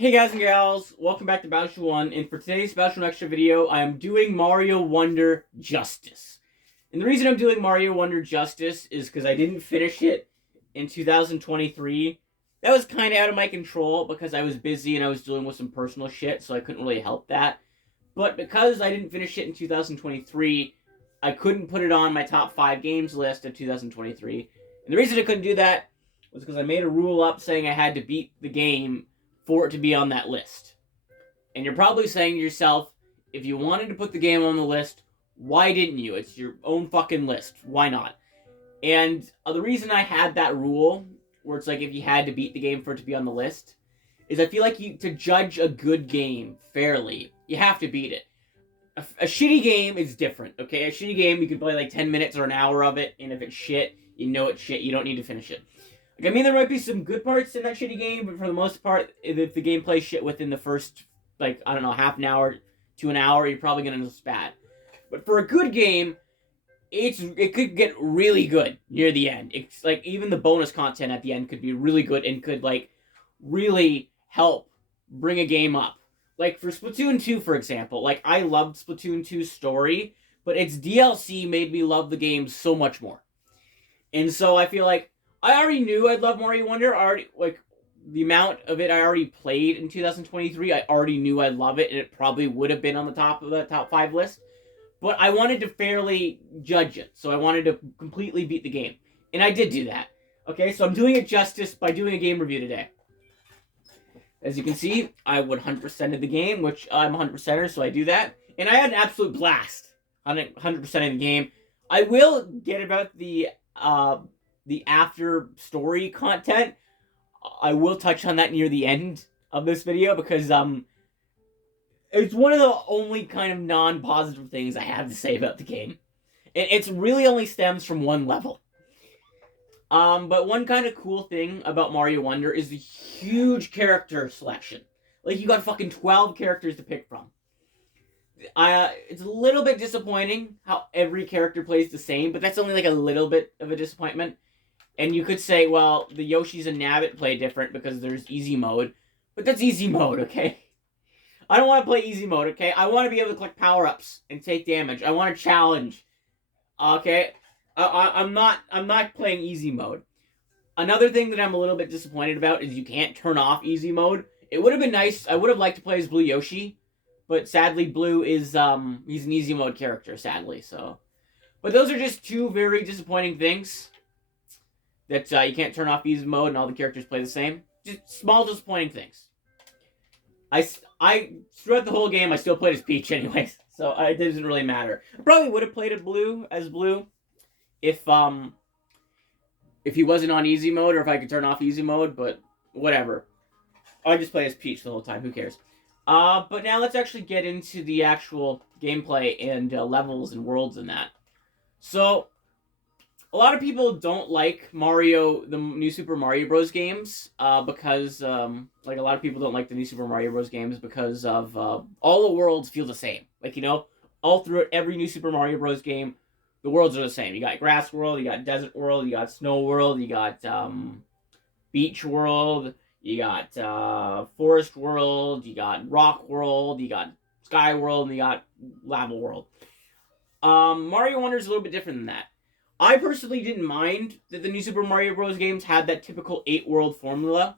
Hey guys and gals, welcome back to Battlefield 1, and for today's Battlefield Extra video, I am doing Mario Wonder justice. And the reason I'm doing Mario Wonder justice is because I didn't finish it in 2023. That was kind of out of my control because I was busy and I was dealing with some personal shit, so I couldn't really help that. But because I didn't finish it in 2023, I couldn't put it on my top 5 games list of 2023. And the reason I couldn't do that was because I made a rule up saying I had to beat the game for it to be on that list. And you're probably saying to yourself, if you wanted to put the game on the list, why didn't you? It's your own fucking list. Why not? And the reason I had that rule, where it's like if you had to beat the game for it to be on the list, is I feel like to judge a good game fairly, you have to beat it. A shitty game is different, okay? A shitty game, you can play like 10 minutes or an hour of it, and if it's shit, you know it's shit, you don't need to finish it. Like, I mean, there might be some good parts in that shitty game, but for the most part, if the game plays shit within the first, like, I don't know, half an hour to an hour, you're probably going to know it's bad. But for a good game, it could get really good near the end. It's like, even the bonus content at the end could be really good and could, like, really help bring a game up. Like, for Splatoon 2, for example, like, I loved Splatoon 2's story, but its DLC made me love the game so much more. And so I feel like I already knew I'd love Mario Wonder. The amount of it I already played in 2023, I already knew I'd love it, and it probably would have been on the top of the top 5 list. But I wanted to fairly judge it, so I wanted to completely beat the game. And I did do that. Okay, so I'm doing it justice by doing a game review today. As you can see, I 100%ed the game, which I'm 100%er, so I do that. And I had an absolute blast on 100%ing the game. I will get about the after story content. I will touch on that near the end of this video because it's one of the only kind of non-positive things I have to say about the game. It's really only stems from one level. But one kind of cool thing about Mario Wonder is the huge character selection. Like, you got fucking 12 characters to pick from. It's a little bit disappointing how every character plays the same, but that's only like a little bit of a disappointment. And you could say, well, the Yoshis and Nabbit play different because there's easy mode. But that's easy mode, okay? I don't want to play easy mode, okay? I want to be able to collect power-ups and take damage. I want to challenge. Okay? I'm not playing easy mode. Another thing that I'm a little bit disappointed about is you can't turn off easy mode. It would have been nice. I would have liked to play as Blue Yoshi. But sadly, Blue is, he's an easy mode character, sadly, so. But those are just two very disappointing things. That you can't turn off easy mode and all the characters play the same. Just small disappointing things. I throughout the whole game I still played as Peach anyways, so it doesn't really matter. I probably would have played as Blue if he wasn't on easy mode or if I could turn off easy mode, but whatever. I just play as Peach the whole time. Who cares? But now let's actually get into the actual gameplay and levels and worlds and that. So, a lot of people don't like the new Super Mario Bros. Games, because, like, a lot of people don't like the new Super Mario Bros. Games because of, all the worlds feel the same. Like, you know, all through every new Super Mario Bros. Game, the worlds are the same. You got Grass World, you got Desert World, you got Snow World, you got, Beach World, you got, Forest World, you got Rock World, you got Sky World, and you got Lava World. Mario Wonder is a little bit different than that. I personally didn't mind that the new Super Mario Bros. Games had that typical 8-world formula.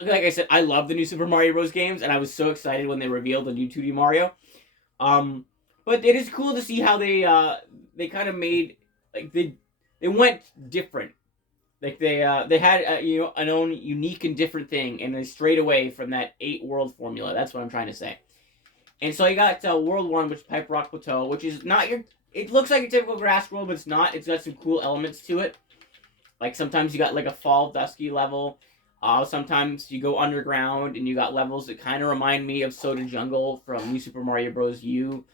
Like I said, I love the new Super Mario Bros. Games, and I was so excited when they revealed the new 2D Mario. But it is cool to see how they kind of made, like, they went different. Like, they had, an own unique and different thing, and they strayed away from that 8-world formula. That's what I'm trying to say. And so you got World 1, which is Pipe Rock Plateau, which is not your... It looks like a typical Grass World, but it's not. It's got some cool elements to it. Like, sometimes you got, like, a Fall Dusky level. Sometimes you go underground, and you got levels that kind of remind me of Soda Jungle from New Super Mario Bros. U.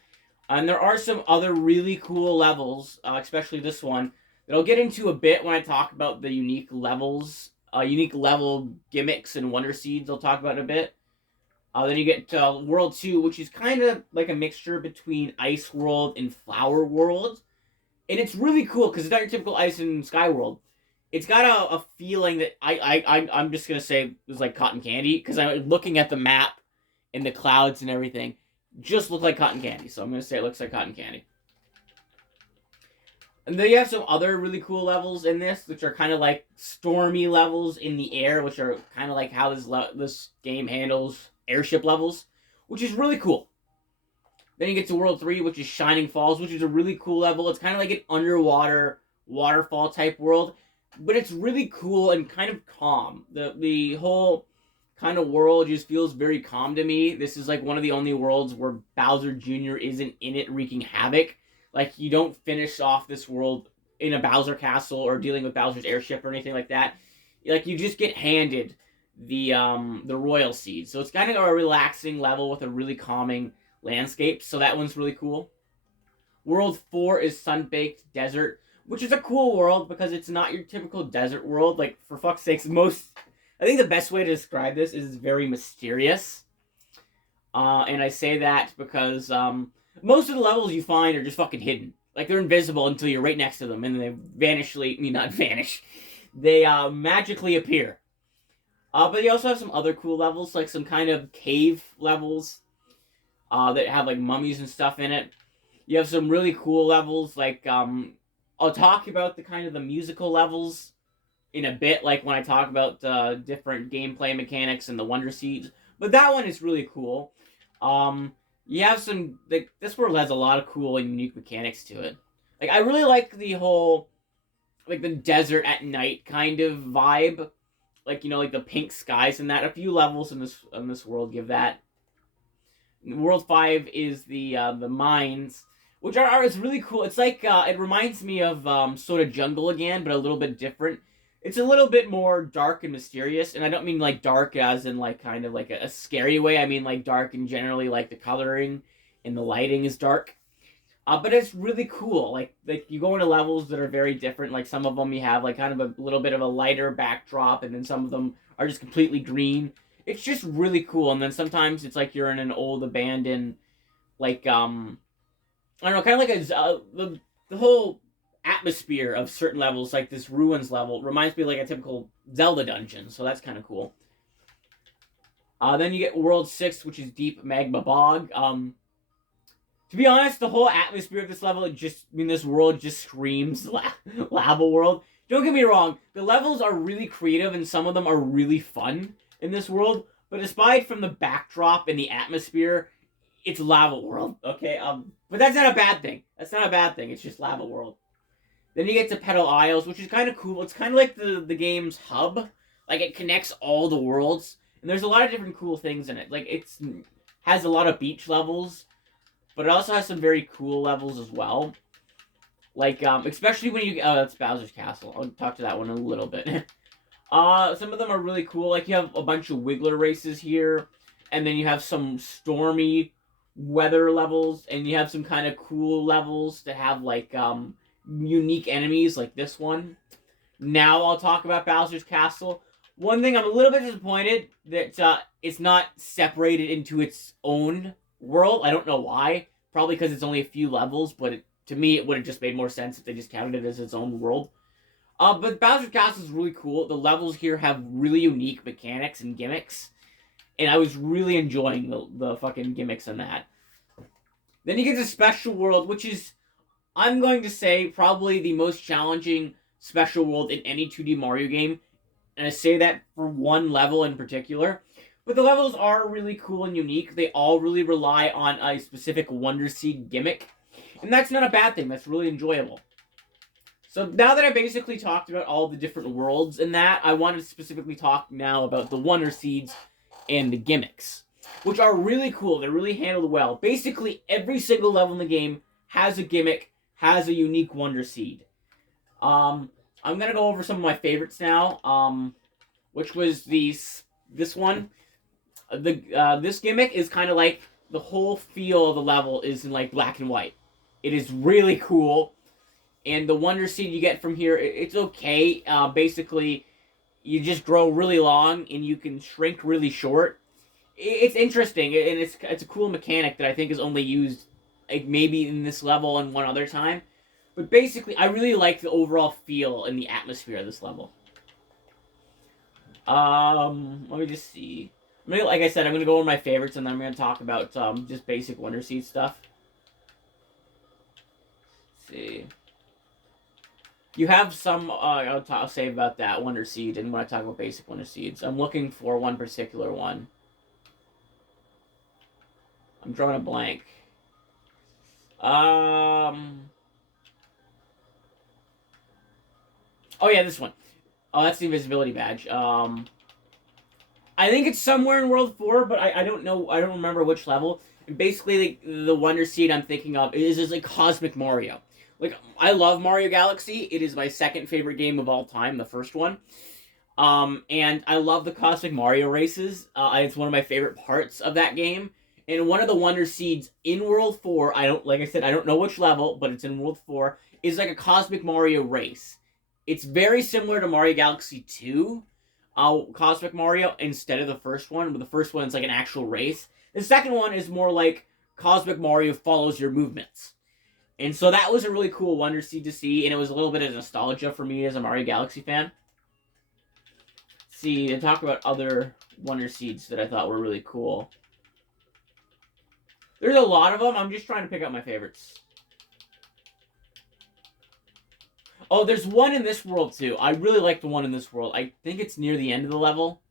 And there are some other really cool levels, especially this one, that I'll get into a bit when I talk about the unique levels, unique level gimmicks and Wonder Seeds I'll talk about in a bit. Then you get World 2, which is kind of like a mixture between Ice World and Flower World. And it's really cool because it's not your typical Ice and Sky World. it's got a feeling that I'm just gonna say it was like cotton candy, because I'm looking at the map and the clouds and everything just look like cotton candy. So I'm gonna say it looks like cotton candy. And then you have some other really cool levels in this, which are kind of like stormy levels in the air, which are kind of like how this game handles airship levels, which is really cool. Then you get to World 3, which is Shining Falls, which is a really cool level. It's kind of like an underwater waterfall type world, but it's really cool and kind of calm. The whole kind of world just feels very calm to me. This is like one of the only worlds where Bowser Jr. isn't in it wreaking havoc. Like, you don't finish off this world in a Bowser castle or dealing with Bowser's airship or anything like that. Like, you just get handed the Royal Seed. So it's kind of a relaxing level with a really calming landscape. So that one's really cool. World 4 is Sun-Baked Desert, which is a cool world because it's not your typical desert world. Like, for fuck's sakes, I think the best way to describe this is it's very mysterious. And I say that because most of the levels you find are just fucking hidden. Like, they're invisible until you're right next to them, and then they not vanish. They magically appear. But you also have some other cool levels, like some kind of cave levels that have, like, mummies and stuff in it. You have some really cool levels, like, I'll talk about the musical levels in a bit, like when I talk about different gameplay mechanics and the Wonder Seeds. But that one is really cool. You have some, like, this world has a lot of cool and unique mechanics to it. Like, I really like the whole, like, the desert at night kind of vibe. Like, you know, like the pink skies and that. A few levels in this world give that. World 5 is the mines, which is really cool. It's like, it reminds me of sort of Jungle again, but a little bit different. It's a little bit more dark and mysterious, and I don't mean like dark as in like kind of like a scary way. I mean like dark and generally like the coloring and the lighting is dark. But it's really cool. Like you go into levels that are very different. Like some of them you have like kind of a little bit of a lighter backdrop, and then some of them are just completely green. It's just really cool. And then sometimes it's like you're in an old abandoned, like I don't know, kind of like the whole atmosphere of certain levels, like this ruins level, reminds me of like a typical Zelda dungeon, so that's kind of cool. Then you get World 6, which is Deep Magma Bog. To be honest, the whole atmosphere of this level, this world just screams lava world. Don't get me wrong, the levels are really creative and some of them are really fun in this world, but aside from the backdrop and the atmosphere, it's lava world, okay? But that's not a bad thing. That's not a bad thing, it's just lava world. Then you get to Petal Isles, which is kind of cool. It's kind of like the game's hub. Like, it connects all the worlds. And there's a lot of different cool things in it. Like, it has a lot of beach levels, but it also has some very cool levels as well. Like, especially when you... Oh, that's Bowser's Castle. I'll talk to that one in a little bit. Some of them are really cool. Like, you have a bunch of Wiggler races here. And then you have some stormy weather levels. And you have some kind of cool levels that have, like, unique enemies like this one. Now I'll talk about Bowser's Castle. One thing I'm a little bit disappointed that it's not separated into its own world. I don't know why. Probably because it's only a few levels, but to me it would have just made more sense if they just counted it as its own world. But Bowser's Castle is really cool. The levels here have really unique mechanics and gimmicks, and I was really enjoying the fucking gimmicks in that. Then you get the Special World, which is, I'm going to say, probably the most challenging special world in any 2D Mario game. And I say that for one level in particular. But the levels are really cool and unique. They all really rely on a specific Wonder Seed gimmick. And that's not a bad thing. That's really enjoyable. So now that I basically talked about all the different worlds in that, I want to specifically talk now about the Wonder Seeds and the gimmicks, which are really cool. They're really handled well. Basically, every single level in the game has a gimmick, has a unique Wonder Seed. I'm gonna go over some of my favorites now. Which was this one. This gimmick is kind of like the whole feel of the level is in like black and white. It is really cool, and the Wonder Seed you get from here, it's okay. Basically, you just grow really long and you can shrink really short. It's interesting, and it's a cool mechanic that I think is only used like maybe in this level and one other time. But basically, I really like the overall feel and the atmosphere of this level. Let me just see. Like I said, I'm gonna go over my favorites, and then I'm gonna talk about just basic Wonder Seed stuff. Let's see. You have some. I'll say about that Wonder Seed, and when I talk about basic Wonder Seeds, I'm looking for one particular one. I'm drawing a blank. Oh yeah, this one. Oh, that's the invisibility badge. I think it's somewhere in World 4, but I don't know. I don't remember which level. And basically, the Wonder Seed I'm thinking of is like Cosmic Mario. Like, I love Mario Galaxy. It is my second favorite game of all time, the first one. And I love the Cosmic Mario races. It's one of my favorite parts of that game. And one of the Wonder Seeds in World 4, like I said, I don't know which level, but it's in World 4, is like a Cosmic Mario race. It's very similar to Mario Galaxy 2, Cosmic Mario, instead of the first one. But the first one is like an actual race. The second one is more like Cosmic Mario follows your movements. And so that was a really cool Wonder Seed to see, and it was a little bit of nostalgia for me as a Mario Galaxy fan. See, to talk about other Wonder Seeds that I thought were really cool. There's a lot of them. I'm just trying to pick out my favorites. Oh, there's one in this world, too. I really like the one in this world. I think it's near the end of the level.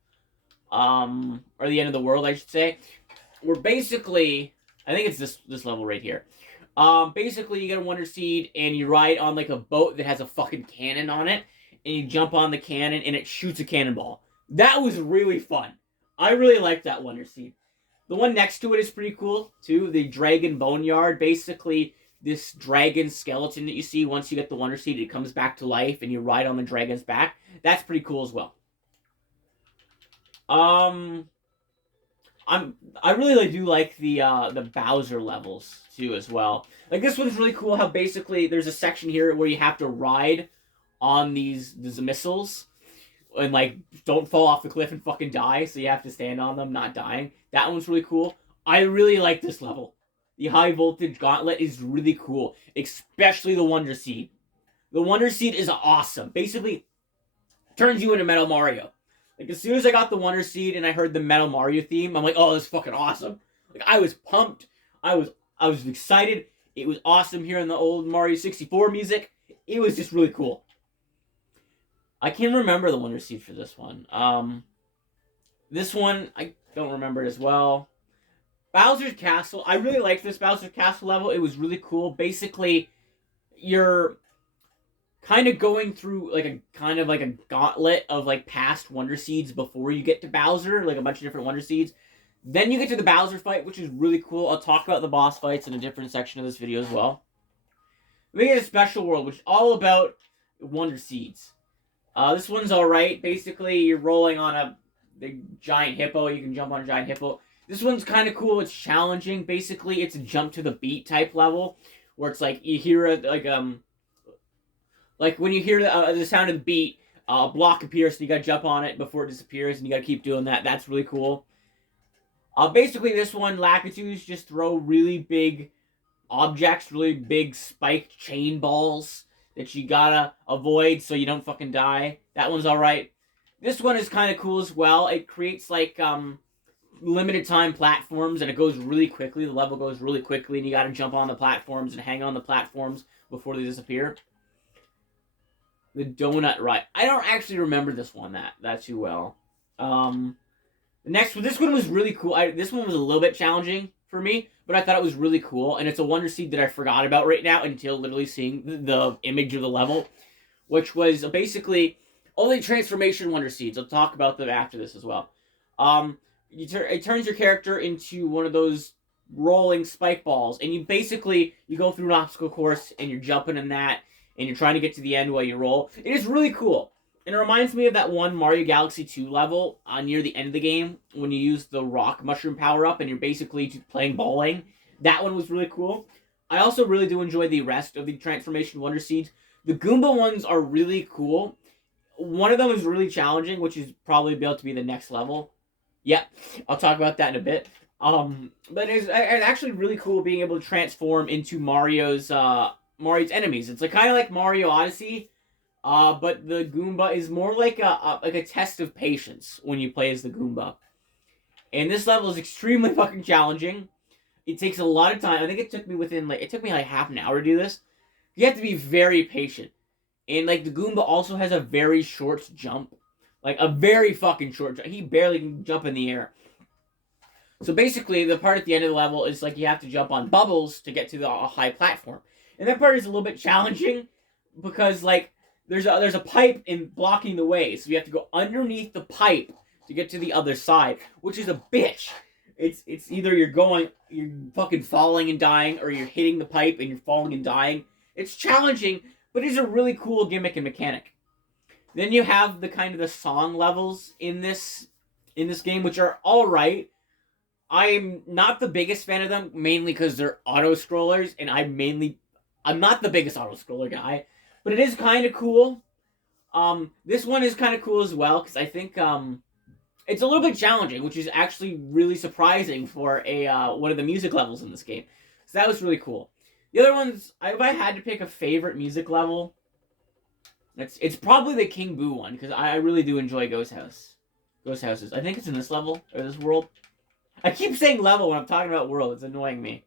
Or the end of the world, I should say. Where basically... I think it's this level right here. Basically, you get a Wonder Seed, and you ride on, like, a boat that has a fucking cannon on it. And you jump on the cannon, and it shoots a cannonball. That was really fun. I really liked that Wonder Seed. The one next to it is pretty cool, too. The Dragon Boneyard. Basically, this dragon skeleton that you see once you get the Wonder Seed, it comes back to life, and you ride on the dragon's back. That's pretty cool as well. I really do like the Bowser levels too as well. Like this one's really cool. How basically there's a section here where you have to ride on these missiles and like don't fall off the cliff and fucking die. So you have to stand on them, not dying. That one's really cool. I really like this level. The high voltage gauntlet is really cool, especially the Wonder Seed. The Wonder Seed is awesome. Basically, turns you into Metal Mario. Like, as soon as I got the Wonder Seed and I heard the Metal Mario theme, I'm like, oh, this is fucking awesome. Like, I was pumped. I was excited. It was awesome hearing the old Mario 64 music. It was just really cool. I can't remember the Wonder Seed for this one. This one, I don't remember it as well. Bowser's Castle. I really liked this Bowser's Castle level. It was really cool. Basically, you're kind of going through like a gauntlet of like past Wonder Seeds before you get to Bowser, like a bunch of different Wonder Seeds. Then you get to the Bowser fight, which is really cool. I'll talk about the boss fights in a different section of this video as well. We get a special world, which is all about Wonder Seeds. This one's alright. Basically, you're rolling on a big giant hippo. You can jump on a giant hippo. This one's kind of cool. It's challenging. Basically, it's a jump to the beat type level, where it's like you hear like when you hear the sound of the beat, a block appears, so you gotta jump on it before it disappears, and you gotta keep doing that. That's really cool. Basically, this one, Lakitus just throw really big objects, really big spiked chain balls that you gotta avoid so you don't fucking die. That one's alright. This one is kind of cool as well. It creates like limited time platforms, and it goes really quickly. The level goes really quickly, and you gotta jump on the platforms and hang on the platforms before they disappear. The Donut Ride. I don't actually remember this one that too well. The next one, this one was really cool. This one was a little bit challenging for me, but I thought it was really cool, and it's a Wonder Seed that I forgot about right now until literally seeing the image of the level, which was basically only transformation Wonder Seeds. I'll talk about them after this as well. It turns your character into one of those rolling spike balls, and you go through an obstacle course, and you're jumping in that, and you're trying to get to the end while you roll. It is really cool. And it reminds me of that one Mario Galaxy 2 level near the end of the game when you use the rock mushroom power-up and you're basically playing bowling. That one was really cool. I also really do enjoy the rest of the Transformation Wonder Seeds. The Goomba ones are really cool. One of them is really challenging, which is probably about to be the next level. Yep, I'll talk about that in a bit. But it's actually really cool being able to transform into Mario's Mario's enemies. It's like kind of like Mario Odyssey, but the Goomba is more like a test of patience when you play as the Goomba. And this level is extremely fucking challenging. It takes a lot of time. I think it took me like half an hour to do this. You have to be very patient. And like the Goomba also has a very short jump. Like a very fucking short jump. He barely can jump in the air. So basically the part at the end of the level is like you have to jump on bubbles to get to the high platform. And that part is a little bit challenging because like there's a pipe in blocking the way. So you have to go underneath the pipe to get to the other side, which is a bitch. It's either you're fucking falling and dying, or you're hitting the pipe and you're falling and dying. It's challenging, but it's a really cool gimmick and mechanic. Then you have the kind of the song levels in this game, which are all right. I'm not the biggest fan of them, mainly because they're auto scrollers, and I'm not the biggest auto scroller guy, but it is kind of cool. This one is kind of cool as well because I think it's a little bit challenging, which is actually really surprising for a one of the music levels in this game. So that was really cool. The other ones, if I had to pick a favorite music level, it's probably the King Boo one because I really do enjoy Ghost Houses. I think it's in this level or this world. I keep saying level when I'm talking about world. It's annoying me.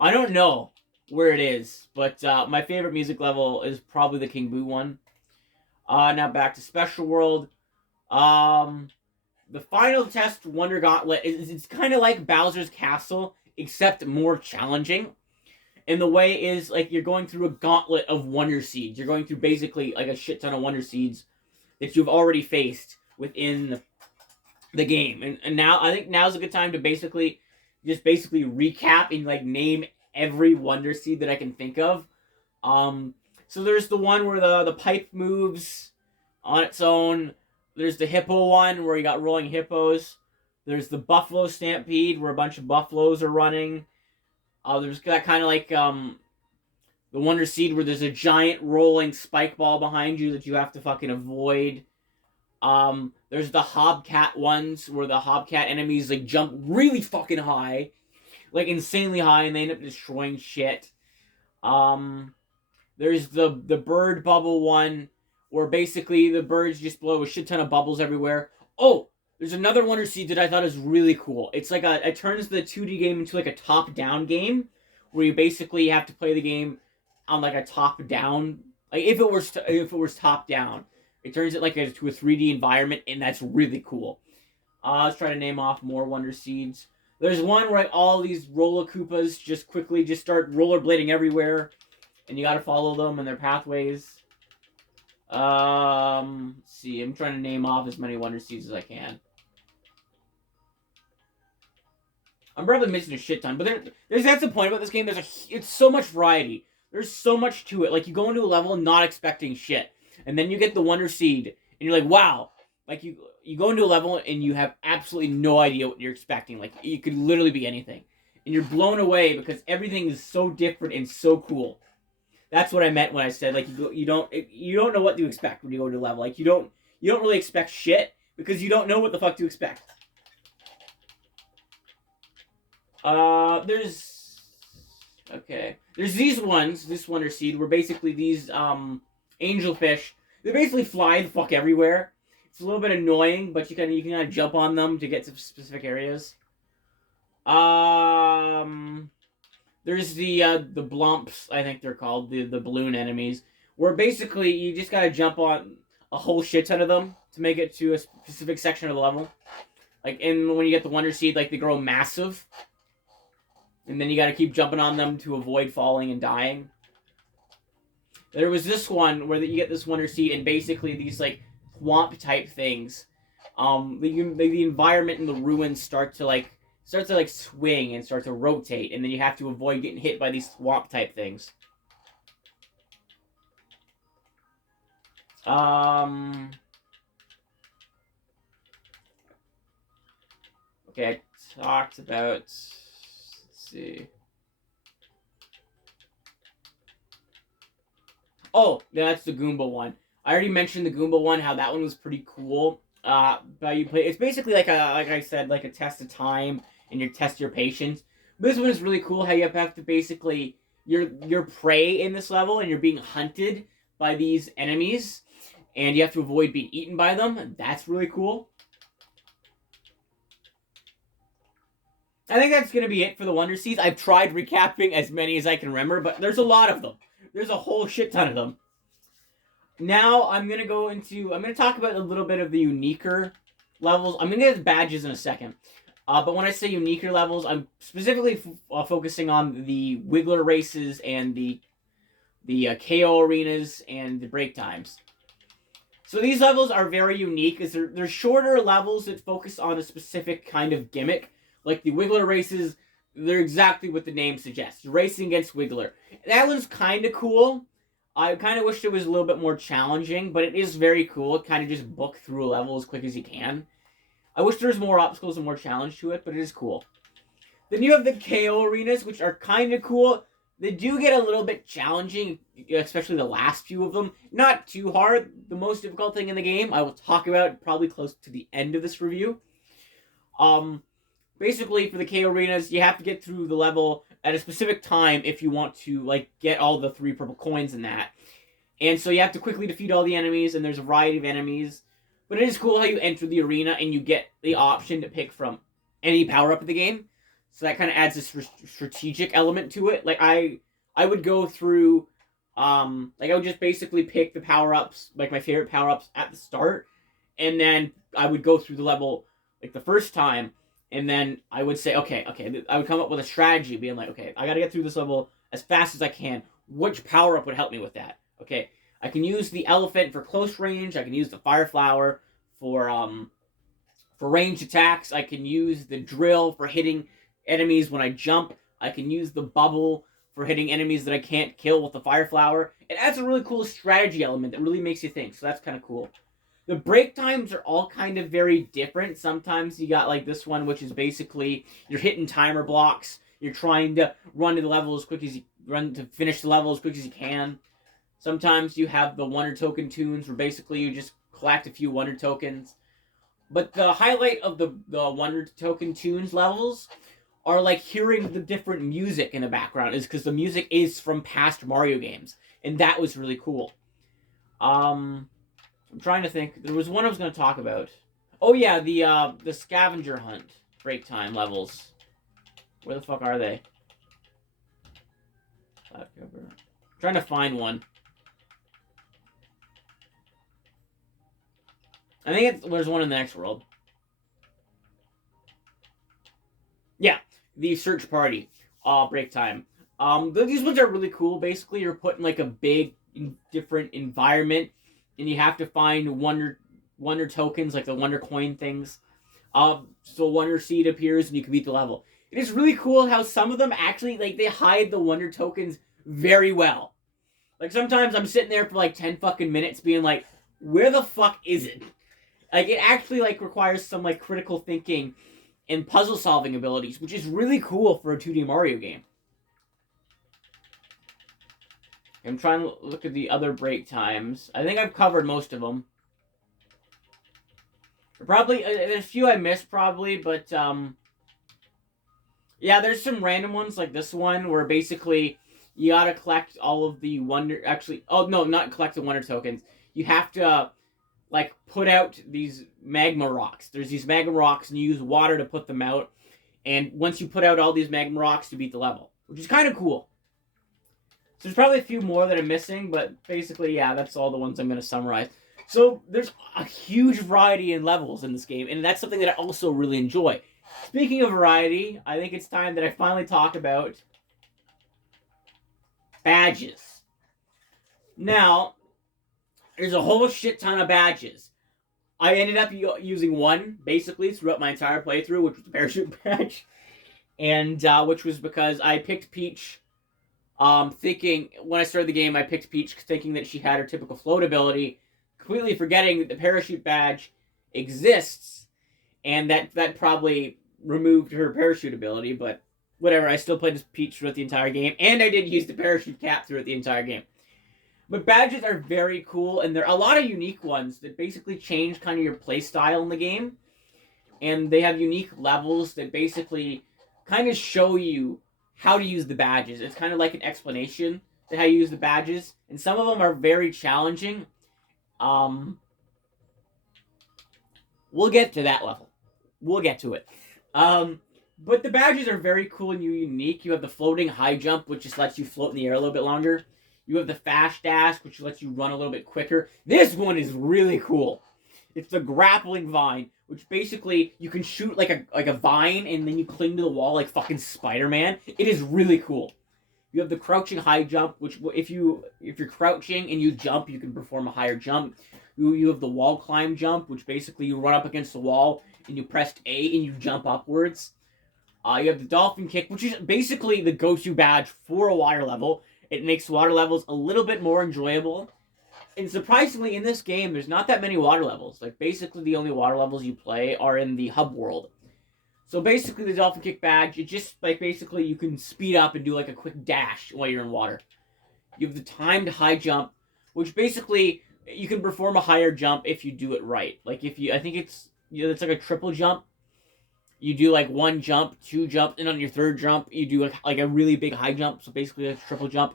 I don't know where it is, but my favorite music level is probably the King Boo one. Now back to Special World. The final test Wonder Gauntlet it's kind of like Bowser's Castle, except more challenging. And the way is like you're going through a gauntlet of Wonder Seeds. You're going through basically like a shit ton of Wonder Seeds that you've already faced within the game. And now I think now's a good time to basically recap and like name every Wonder Seed that I can think of. So there's the one where the pipe moves on its own. There's the hippo one where you got rolling hippos. There's the buffalo stampede where a bunch of buffaloes are running. There's that kind of like the Wonder Seed where there's a giant rolling spike ball behind you that you have to fucking avoid. There's the Hobcat ones where the Hobcat enemies like jump really fucking high, like insanely high, and they end up destroying shit. There's the bird bubble one where basically the birds just blow a shit ton of bubbles everywhere. Oh, there's another Wonder Seed that I thought is really cool. It's like it turns the 2D game into like a top-down game where you basically have to play the game on like a top-down. Like if it was top-down, it turns it like to a 3D environment, and that's really cool. Let's try to name off more Wonder Seeds. There's one where all these Roller Koopas just start rollerblading everywhere, and you gotta follow them and their pathways. Let's see. I'm trying to name off as many Wonder Seeds as I can. I'm probably missing a shit ton, but that's the point about this game. It's so much variety. There's so much to it. Like you go into a level not expecting shit, and then you get the Wonder Seed, and you're like, wow. Like you go into a level and you have absolutely no idea what you're expecting. Like it could literally be anything, and you're blown away because everything is so different and so cool. That's what I meant when I said like you don't know what to expect when you go to a level. Like you don't really expect shit because you don't know what the fuck to expect. There's these ones, this Wonder Seed, where basically these angelfish, they basically fly the fuck everywhere. It's a little bit annoying, but you can kind of jump on them to get to specific areas. There's the blumps, I think they're called, the balloon enemies, where basically you just gotta jump on a whole shit ton of them to make it to a specific section of the level. Like, and when you get the Wonder Seed, like, they grow massive. And then you gotta keep jumping on them to avoid falling and dying. There was this one where you get this Wonder Seed, and basically these, like, swamp type things. The environment and the ruins start to swing and start to rotate, and then you have to avoid getting hit by these swamp type things. Okay, I talked about, let's see. Oh, that's the Goomba one. I already mentioned the Goomba one, how that one was pretty cool. But you play, it's basically like I said, like a test of time, and you test your patience. But this one is really cool, how you have to basically you're prey in this level, and you're being hunted by these enemies, and you have to avoid being eaten by them. That's really cool. I think that's going to be it for the Wonder Seeds. I've tried recapping as many as I can remember, but there's a lot of them. There's a whole shit ton of them. Now I'm going to talk about a little bit of the uniquer levels. I'm going to get badges in a second. But when I say uniquer levels, I'm specifically focusing on the Wiggler races and the KO arenas and the break times. So these levels are very unique, as they're shorter levels that focus on a specific kind of gimmick. Like the Wiggler races, they're exactly what the name suggests. You're racing against Wiggler. That one's kind of cool. I kind of wish it was a little bit more challenging, but it is very cool. Kind of just book through a level as quick as you can. I wish there was more obstacles and more challenge to it, but it is cool. Then you have the KO arenas, which are kind of cool. They do get a little bit challenging, especially the last few of them. Not too hard. The most difficult thing in the game, I will talk about probably close to the end of this review. Basically, for the KO arenas, you have to get through the level at a specific time if you want to, like, get all the 3 purple coins in that. And so you have to quickly defeat all the enemies, and there's a variety of enemies. But it is cool how you enter the arena and you get the option to pick from any power-up of the game. So that kind of adds a strategic element to it. Like, I would go through, I would just basically pick the power-ups, like my favorite power-ups at the start. And then I would go through the level, like, the first time. And then I would say, okay, I would come up with a strategy, being like, okay, I got to get through this level as fast as I can. Which power-up would help me with that? Okay, I can use the elephant for close range. I can use the fire flower for ranged attacks. I can use the drill for hitting enemies when I jump. I can use the bubble for hitting enemies that I can't kill with the fire flower. It adds a really cool strategy element that really makes you think, so that's kind of cool. The break times are all kind of very different. Sometimes you got like this one, which is basically you're hitting timer blocks. You're trying to run to the level as quick as you finish the level as quick as you can. Sometimes you have the Wonder Token tunes, where basically you just collect a few Wonder Tokens. But the highlight of the Wonder Token tunes levels are like hearing the different music in the background, is because the music is from past Mario games, and that was really cool. I'm trying to think. There was one I was going to talk about. Oh yeah, the scavenger hunt break time levels. Where the fuck are they? I'm trying to find one. I think there's one in the next world. Yeah, the search party break time. These ones are really cool. Basically, you're put in like a big, different environment, and you have to find wonder tokens, like the wonder coin things. So Wonder Seed appears, and you can beat the level. It is really cool how some of them actually, like, they hide the wonder tokens very well. Like, sometimes I'm sitting there for like 10 fucking minutes being like, where the fuck is it? Like, it actually, like, requires some, like, critical thinking and puzzle-solving abilities, which is really cool for a 2D Mario game. I'm trying to look at the other break times. I think I've covered most of them. Probably, there's a few I missed, probably, but, yeah, there's some random ones, like this one, where basically you gotta collect all of the wonder... Actually, oh, no, not collect the wonder tokens. You have to... like, put out these magma rocks. There's these magma rocks, and you use water to put them out. And once you put out all these magma rocks, to beat the level, which is kind of cool. So there's probably a few more that I'm missing, but basically, yeah, that's all the ones I'm going to summarize. So there's a huge variety in levels in this game, and that's something that I also really enjoy. Speaking of variety, I think it's time that I finally talk about badges. Now, there's a whole shit ton of badges. I ended up using one, basically, throughout my entire playthrough, which was the parachute badge. And, which was because I picked Peach, thinking, when I started the game, I picked Peach thinking that she had her typical float ability, completely forgetting that the parachute badge exists, and that probably removed her parachute ability, but whatever, I still played as Peach throughout the entire game, and I did use the parachute cap throughout the entire game. But badges are very cool, and there are a lot of unique ones that basically change kind of your playstyle in the game. And they have unique levels that basically kind of show you how to use the badges. It's kind of like an explanation to how you use the badges, and some of them are very challenging. We'll get to that level. We'll get to it. But the badges are very cool and unique. You have the floating high jump, which just lets you float in the air a little bit longer. You have the fast dash, which lets you run a little bit quicker. This one is really cool. It's the grappling vine, which basically you can shoot like a vine and then you cling to the wall like fucking Spider-Man. It is really cool. You have the crouching high jump, which if you're crouching and you jump, you can perform a higher jump. You have the wall climb jump, which basically you run up against the wall and you press A and you jump upwards. You have the dolphin kick, which is basically the go-to badge for a water level. It makes water levels a little bit more enjoyable. And surprisingly, in this game, there's not that many water levels. Like, basically the only water levels you play are in the hub world. So basically, the dolphin kick badge, it just, like, basically you can speed up and do, like, a quick dash while you're in water. You have the timed high jump, which basically you can perform a higher jump if you do it right. Like, I think it's like a triple jump. You do like one jump, two jump, and on your third jump, you do like a really big high jump. So basically, a triple jump.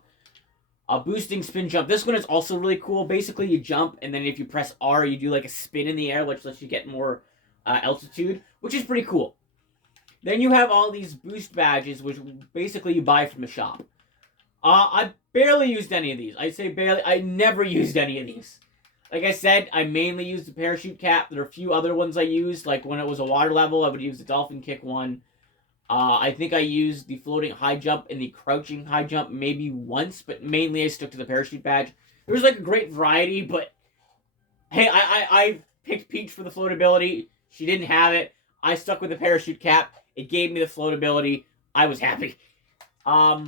A boosting spin jump. This one is also really cool. Basically, you jump, and then if you press R, you do like a spin in the air, which lets you get more altitude, which is pretty cool. Then you have all these boost badges, which basically you buy from the shop. I barely used any of these. I say barely. I never used any of these. Like I said, I mainly used the parachute cap. There are a few other ones I used. Like when it was a water level, I would use the dolphin kick one. I think I used the floating high jump and the crouching high jump maybe once, but mainly I stuck to the parachute badge. There was like a great variety, but hey, I picked Peach for the floatability. She didn't have it. I stuck with the parachute cap. It gave me the floatability. I was happy. So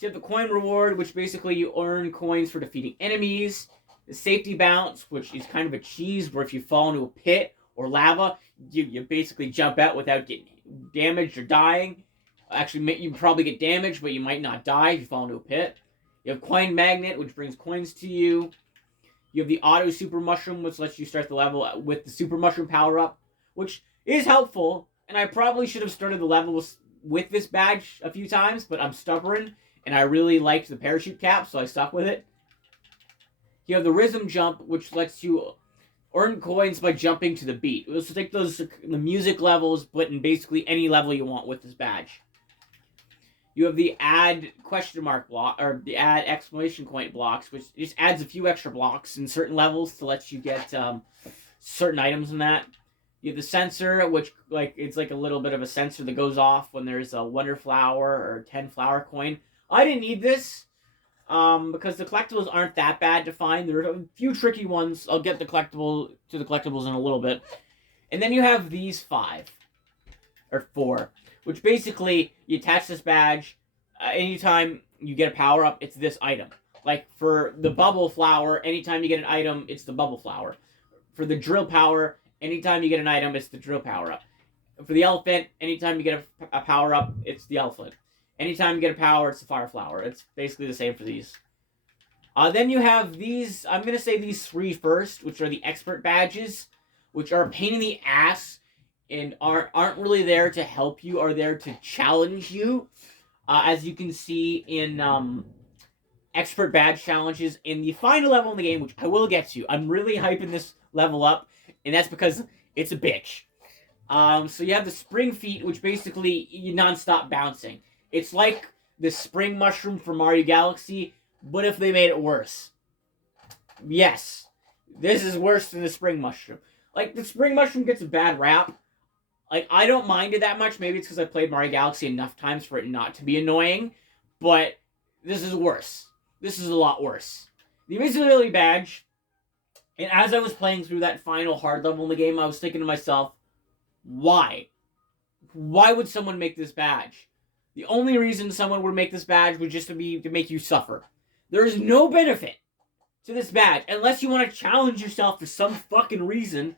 you have the coin reward, which basically you earn coins for defeating enemies. The safety bounce, which is kind of a cheese, where if you fall into a pit or lava, you basically jump out without getting damaged or dying. Actually, you probably get damaged, but you might not die if you fall into a pit. You have coin magnet, which brings coins to you. You have the auto super mushroom, which lets you start the level with the super mushroom power up, which is helpful. And I probably should have started the level with this badge a few times, but I'm stubborn, and I really liked the parachute cap, so I stuck with it. You have the rhythm jump, which lets you earn coins by jumping to the beat. So take the music levels, but in basically any level you want with this badge. You have the add question mark block, or the add exclamation point blocks, which just adds a few extra blocks in certain levels to let you get certain items in that. You have the sensor, which it's like a little bit of a sensor that goes off when there's a Wonder Flower or 10 flower coin. I didn't need this. Because the collectibles aren't that bad to find. There are a few tricky ones. I'll get to the collectibles in a little bit. And then you have these 4, which basically you attach this badge. Anytime you get a power up, it's this item. Like for the bubble flower, anytime you get an item, it's the bubble flower. For the drill power, anytime you get an item, it's the drill power up. For the elephant, anytime you get a power up, it's the elephant. Anytime you get a power, it's the fire flower. It's basically the same for these. Then you have these, I'm going to say these 3 first, which are the expert badges, which are a pain in the ass and aren't really there to help you, are there to challenge you. As you can see in expert badge challenges in the final level in the game, which I will get to. I'm really hyping this level up, and that's because it's a bitch. So you have the spring feet, which basically you non-stop bouncing. It's like the spring mushroom from Mario Galaxy, but if they made it worse. Yes, this is worse than the spring mushroom. Like, the spring mushroom gets a bad rap. Like, I don't mind it that much. Maybe it's because I played Mario Galaxy enough times for it not to be annoying. But this is worse. This is a lot worse. The invisibility badge, and as I was playing through that final hard level in the game, I was thinking to myself, why? Why would someone make this badge? The only reason someone would make this badge would just be to make you suffer. There is no benefit to this badge unless you want to challenge yourself for some fucking reason.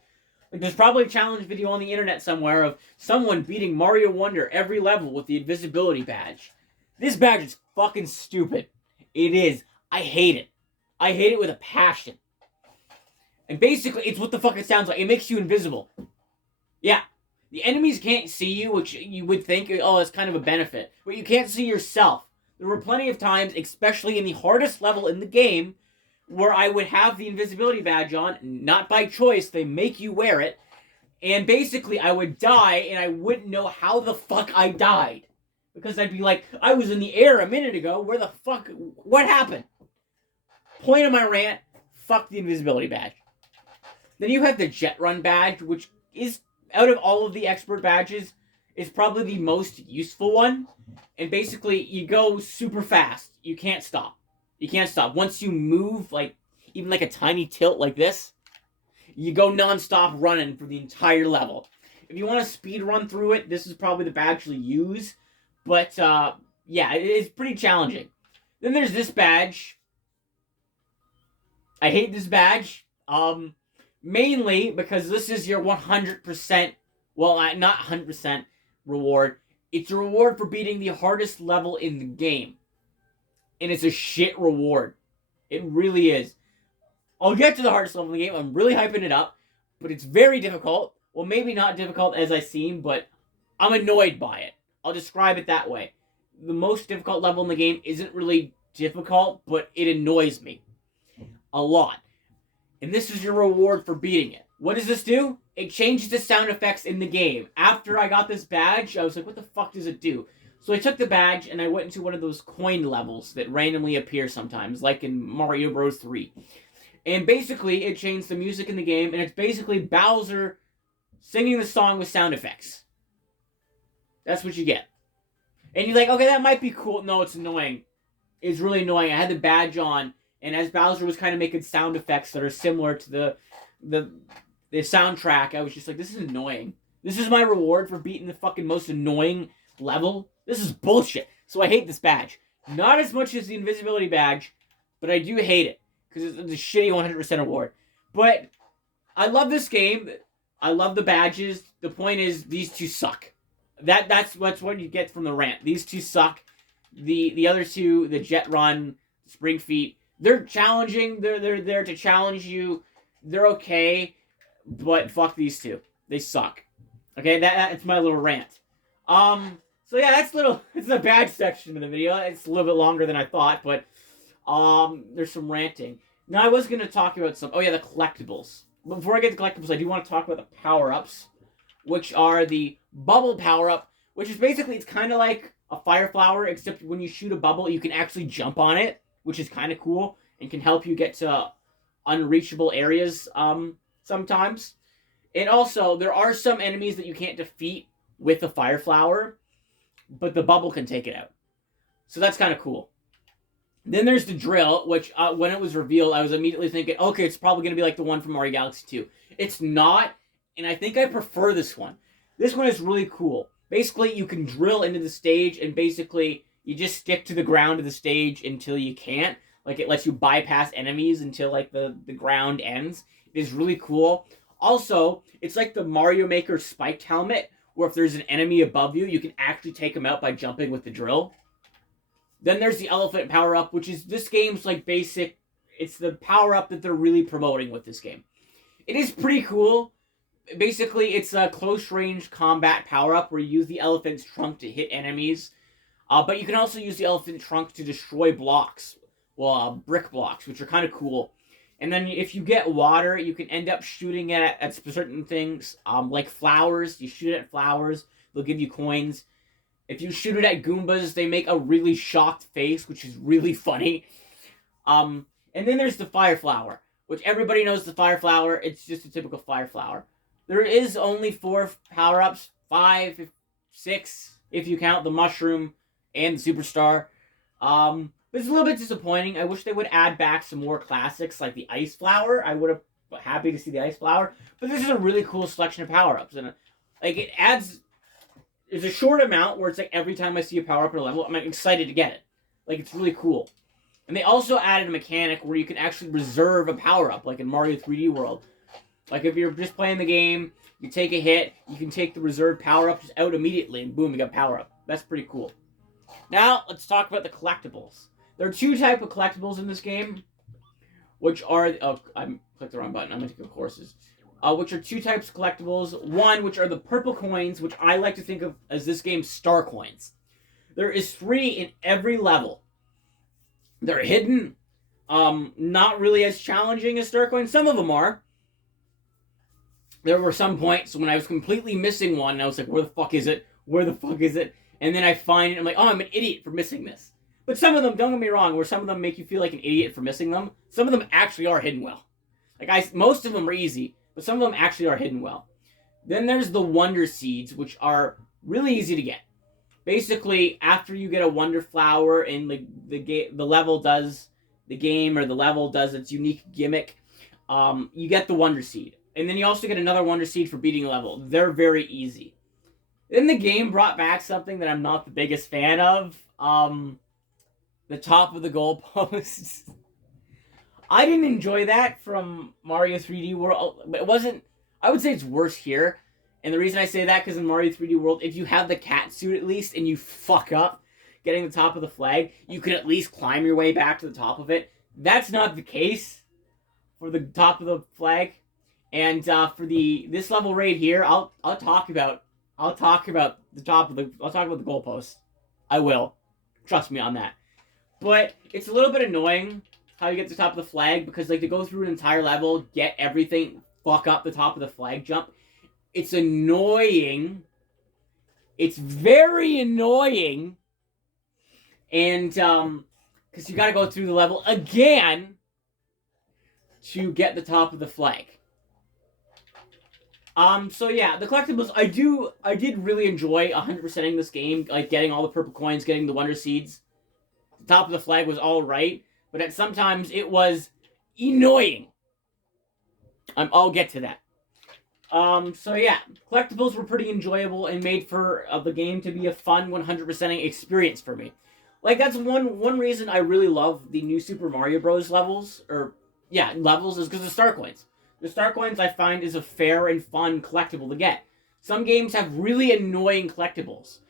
Like, there's probably a challenge video on the internet somewhere of someone beating Mario Wonder every level with the invisibility badge. This badge is fucking stupid. It is. I hate it. I hate it with a passion. And basically, it's what the fuck it sounds like. It makes you invisible. Yeah. The enemies can't see you, which you would think, oh, it's kind of a benefit. But you can't see yourself. There were plenty of times, especially in the hardest level in the game, where I would have the invisibility badge on, not by choice, they make you wear it, and basically I would die and I wouldn't know how the fuck I died. Because I'd be like, I was in the air a minute ago, where the fuck, what happened? Point of my rant, fuck the invisibility badge. Then you have the Jet Run badge, which is, out of all of the expert badges, is probably the most useful one. And basically, you go super fast. You can't stop. You can't stop. Once you move, like, even like a tiny tilt like this, you go non-stop running for the entire level. If you want to speed run through it, this is probably the badge to use. But, yeah, it's pretty challenging. Then there's this badge. I hate this badge. Mainly because this is your 100%, well, not 100% reward. It's a reward for beating the hardest level in the game. And it's a shit reward. It really is. I'll get to the hardest level in the game. I'm really hyping it up. But it's very difficult. Well, maybe not difficult as I seem, but I'm annoyed by it. I'll describe it that way. The most difficult level in the game isn't really difficult, but it annoys me a lot. And this is your reward for beating it. What does this do? It changes the sound effects in the game. After I got this badge, I was like, what the fuck does it do? So I took the badge and I went into one of those coin levels that randomly appear sometimes, like in Mario Bros. 3. And basically, it changed the music in the game, and it's basically Bowser singing the song with sound effects. That's what you get. And you're like, okay, that might be cool. No, it's annoying. It's really annoying. I had the badge on, and as Bowser was kind of making sound effects that are similar to the soundtrack, I was just like, this is annoying. This is my reward for beating the fucking most annoying level. This is bullshit. So I hate this badge. Not as much as the invisibility badge, but I do hate it. Because it's a shitty 100% reward. But I love this game. I love the badges. The point is, these two suck. That's what you get from the rant. These two suck. The other two, the Jet Run, Spring Feet, they're challenging. They're there to challenge you. They're okay. But fuck these two. They suck. Okay, that's my little rant. So yeah, it's the badge section of the video. It's a little bit longer than I thought, but there's some ranting. Now, I was going to talk about the collectibles. But before I get to collectibles, I do want to talk about the power-ups, which are the bubble power-up, which is basically, it's kind of like a fire flower, except when you shoot a bubble, you can actually jump on it, which is kind of cool, and can help you get to unreachable areas sometimes. And also, there are some enemies that you can't defeat with the fire flower, but the bubble can take it out. So that's kind of cool. Then there's the drill, which when it was revealed, I was immediately thinking, okay, it's probably going to be like the one from Mario Galaxy 2. It's not, and I think I prefer this one. This one is really cool. Basically, you can drill into the stage, and basically, you just stick to the ground of the stage until you can't. Like, it lets you bypass enemies until, like, the ground ends. It is really cool. Also, it's like the Mario Maker spiked helmet, where if there's an enemy above you, you can actually take them out by jumping with the drill. Then there's the elephant power-up, which is this game's, like, basic. It's the power-up that they're really promoting with this game. It is pretty cool. Basically, it's a close-range combat power-up where you use the elephant's trunk to hit enemies. But you can also use the elephant trunk to destroy blocks. Well, brick blocks, which are kind of cool. And then if you get water, you can end up shooting at certain things. Like flowers. You shoot at flowers. They'll give you coins. If you shoot it at Goombas, they make a really shocked face, which is really funny. And then there's the Fire Flower, which everybody knows the Fire Flower. It's just a typical Fire Flower. There is only 4 power-ups, 5, 6, if you count the Mushroom and the Superstar. But it's a little bit disappointing. I wish they would add back some more classics, like the Ice Flower. I would have been happy to see the Ice Flower. But this is a really cool selection of power-ups. And like, it adds... There's a short amount where it's like every time I see a power-up in a level, I'm like excited to get it. Like, it's really cool. And they also added a mechanic where you can actually reserve a power-up, like in Mario 3D World. Like, if you're just playing the game, you take a hit, you can take the reserved power-up just out immediately, and boom, you got power-up. That's pretty cool. Now, let's talk about the collectibles. There are 2 types of collectibles in this game, which are... Oh, I clicked the wrong button. I'm going to go courses. which are 2 types of collectibles. One, which are the purple coins, which I like to think of as this game's star coins. There is 3 in every level. They're hidden, not really as challenging as star coins. Some of them are. There were some points when I was completely missing one, and I was like, where the fuck is it? Where the fuck is it? And then I find it, and I'm like, oh, I'm an idiot for missing this. But some of them, don't get me wrong, where some of them make you feel like an idiot for missing them, some of them actually are hidden well. Most of them are easy, but some of them actually are hidden well. Then there's the Wonder Seeds, which are really easy to get. Basically, after you get a Wonder Flower and the level does its unique gimmick, you get the Wonder Seed. And then you also get another Wonder Seed for beating a level. They're very easy. Then the game brought back something that I'm not the biggest fan of. The top of the goalposts. I didn't enjoy that from Mario 3D World. But it wasn't... I would say it's worse here. And the reason I say that, because in Mario 3D World, if you have the cat suit at least, and you fuck up getting the top of the flag, you can at least climb your way back to the top of it. That's not the case for the top of the flag. And for this level right here, I'll talk about the goalpost. I will. Trust me on that. But it's a little bit annoying how you get to the top of the flag, because to go through an entire level, get everything, fuck up the top of the flag jump. It's annoying. It's very annoying. And because you gotta go through the level again to get the top of the flag. So yeah, the collectibles, I did really enjoy 100%ing this game, getting all the purple coins, getting the Wonder Seeds. The top of the flag was alright, but at sometimes it was annoying. I'll get to that. So yeah, collectibles were pretty enjoyable and made for the game to be a fun 100%ing experience for me. That's one reason I really love the new Super Mario Bros. Levels, is because of Star Coins. The Star Coins, I find, is a fair and fun collectible to get. Some games have really annoying collectibles.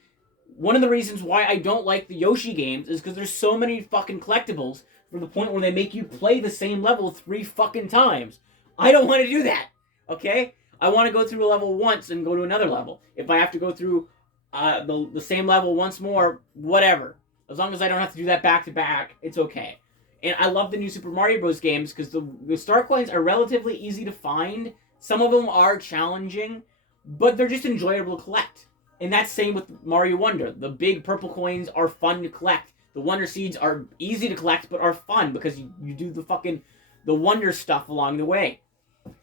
One of the reasons why I don't like the Yoshi games is because there's so many fucking collectibles to the point where they make you play the same level 3 fucking times. I don't want to do that, okay? I want to go through a level once and go to another level. If I have to go through the same level once more, whatever. As long as I don't have to do that back to back, it's okay. And I love the new Super Mario Bros. Games because the Star Coins are relatively easy to find. Some of them are challenging, but they're just enjoyable to collect. And that's same with Mario Wonder. The big purple coins are fun to collect. The Wonder Seeds are easy to collect, but are fun because you do the Wonder stuff along the way.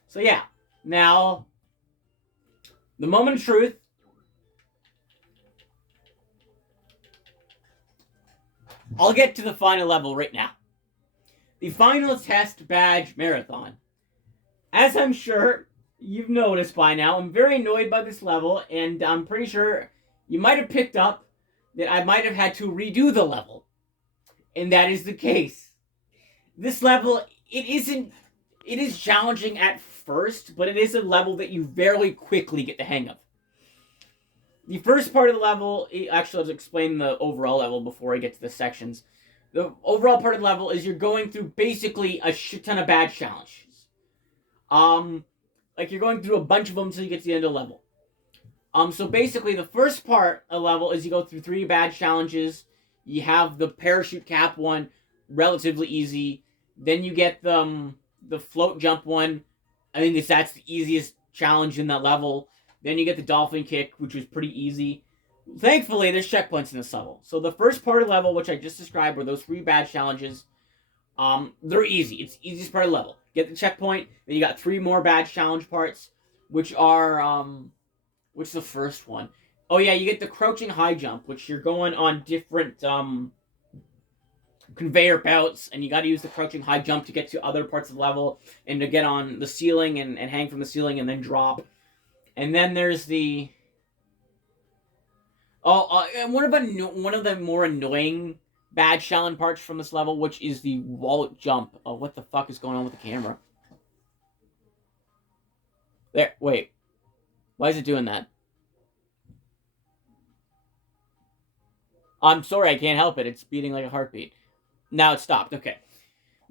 So yeah, now, the moment of truth. I'll get to the final level right now. The final test badge marathon. As I'm sure you've noticed by now, I'm very annoyed by this level, and I'm pretty sure you might have picked up that I might have had to redo the level. And that is the case. This level, it is challenging at first, but it is a level that you very quickly get the hang of. The first part of the level, actually I'll explain the overall level before I get to the sections. The overall part of the level is you're going through basically a shit ton of badge challenges. You're going through a bunch of them until you get to the end of the level. So basically the first part of the level is you go through 3 badge challenges. You have the parachute cap one, relatively easy. Then you get the float jump one. I think that's the easiest challenge in that level. Then you get the dolphin kick, which was pretty easy. Thankfully, there's checkpoints in this level. So the first part of the level, which I just described, were those 3 badge challenges. They're easy. It's the easiest part of the level. Get the checkpoint, then you got 3 more badge challenge parts, which are, which is the first one? Oh yeah, you get the crouching high jump, which you're going on different, conveyor belts, and you gotta use the crouching high jump to get to other parts of the level, and to get on the ceiling, and hang from the ceiling, and then drop. And then there's the... and one of the more annoying badge challenge parts from this level, which is the wall jump. Oh, what the fuck is going on with the camera? There, wait. Why is it doing that? I'm sorry, I can't help it. It's beating like a heartbeat. Now it stopped. Okay.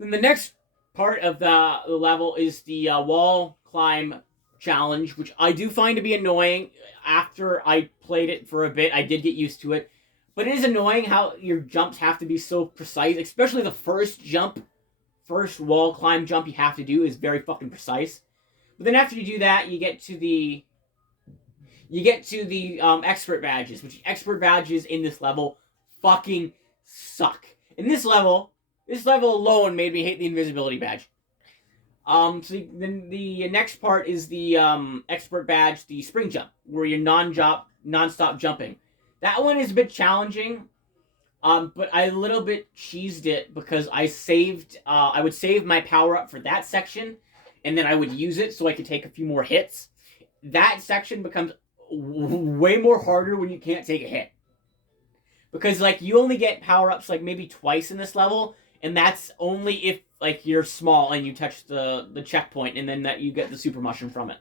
Then the next part of the level is the wall climb challenge, which I do find to be annoying. After I played it for a bit, I did get used to it. But it is annoying how your jumps have to be so precise, especially the first wall climb jump you have to do is very fucking precise. But then after you do that, you get to the expert badges, which expert badges in this level fucking suck. In this level alone made me hate the invisibility badge. So then the next part is the expert badge, the spring jump, where you're non-stop jumping. That one is a bit challenging, but I a little bit cheesed it because I would save my power up for that section, and then I would use it so I could take a few more hits. That section becomes way more harder when you can't take a hit. Because, like, you only get power-ups, like, maybe twice in this level, and that's only if, like, you're small and you touch the checkpoint, and then that you get the super mushroom from it.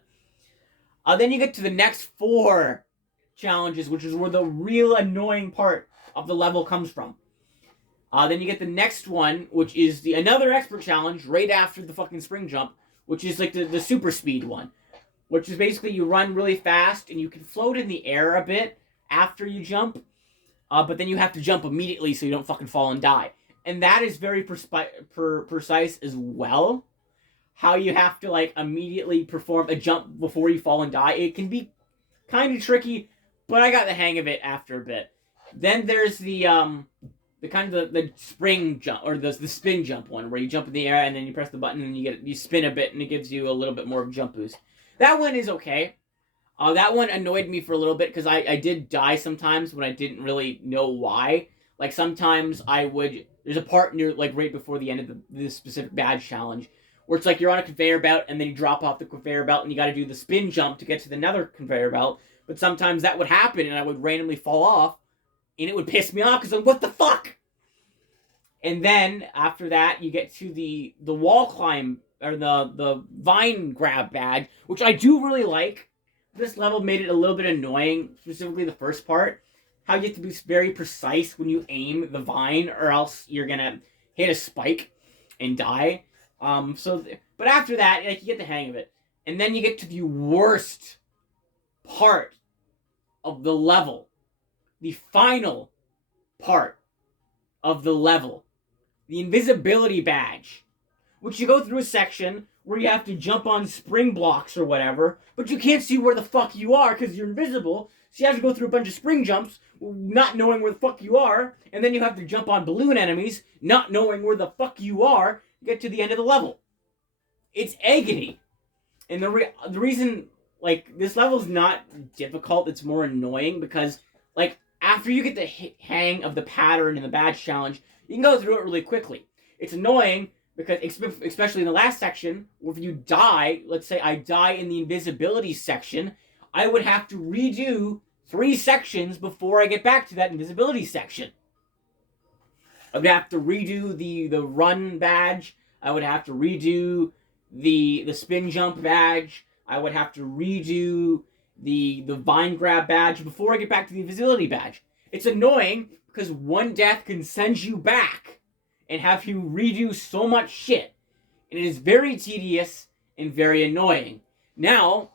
Then you get to the next 4 challenges, which is where the real annoying part of the level comes from. Then you get the next one, which is another expert challenge right after the fucking spring jump, which is like the super speed one. Which is basically you run really fast and you can float in the air a bit after you jump, but then you have to jump immediately so you don't fucking fall and die. And that is very precise as well. How you have to, like, immediately perform a jump before you fall and die. It can be kind of tricky, but I got the hang of it after a bit. Then there's the spring jump, or the spin jump one, where you jump in the air and then you press the button and you spin a bit and it gives you a little bit more of a jump boost. That one is okay. That one annoyed me for a little bit because I did die sometimes when I didn't really know why. Like, sometimes there's a part near, like, right before the end of this specific badge challenge where it's like you're on a conveyor belt and then you drop off the conveyor belt and you got to do the spin jump to get to another conveyor belt. But sometimes that would happen and I would randomly fall off and it would piss me off because I'm, what the fuck? And then after that, you get to the wall climb, or the vine grab badge, which I do really like. This level made it a little bit annoying, specifically the first part. How you have to be very precise when you aim the vine, or else you're gonna hit a spike and die. But after that, like, you get the hang of it. And then you get to the worst part of the level. The final part of the level. The invisibility badge. Which you go through a section where you have to jump on spring blocks or whatever, but you can't see where the fuck you are because you're invisible, so you have to go through a bunch of spring jumps, not knowing where the fuck you are, and then you have to jump on balloon enemies, not knowing where the fuck you are, to get to the end of the level. It's agony. And the reason, like, this level's not difficult, it's more annoying, because, like, after you get the hang of the pattern in the badge challenge, you can go through it really quickly. It's annoying, because, especially in the last section, where if you die, let's say I die in the invisibility section, I would have to redo 3 sections before I get back to that invisibility section. I would have to redo the run badge. I would have to redo the spin jump badge. I would have to redo the vine grab badge before I get back to the invisibility badge. It's annoying because one death can send you back and have you redo so much shit. And it is very tedious and very annoying. Now,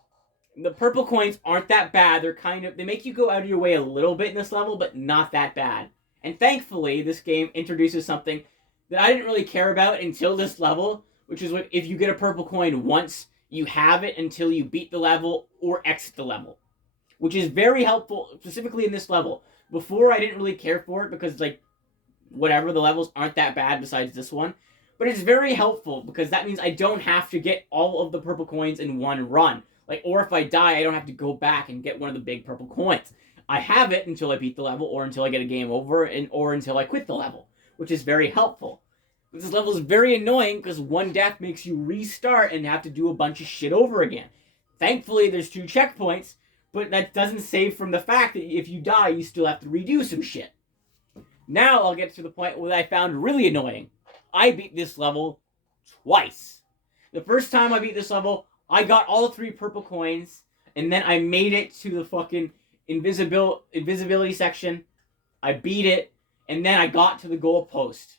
the purple coins aren't that bad. They make you go out of your way a little bit in this level, but not that bad. And thankfully, this game introduces something that I didn't really care about until this level, which is if you get a purple coin once, you have it until you beat the level or exit the level. Which is very helpful, specifically in this level. Before, I didn't really care for it because, like, whatever, the levels aren't that bad besides this one. But it's very helpful because that means I don't have to get all of the purple coins in one run. Like, or if I die, I don't have to go back and get one of the big purple coins. I have it until I beat the level, or until I get a game over, or until I quit the level, which is very helpful. But this level is very annoying because one death makes you restart and have to do a bunch of shit over again. Thankfully, there's 2 checkpoints, but that doesn't save from the fact that if you die, you still have to redo some shit. Now I'll get to the point where I found really annoying. I beat this level twice. The first time I beat this level, I got all 3 purple coins, and then I made it to the fucking invisibility section. I beat it, and then I got to the goal post.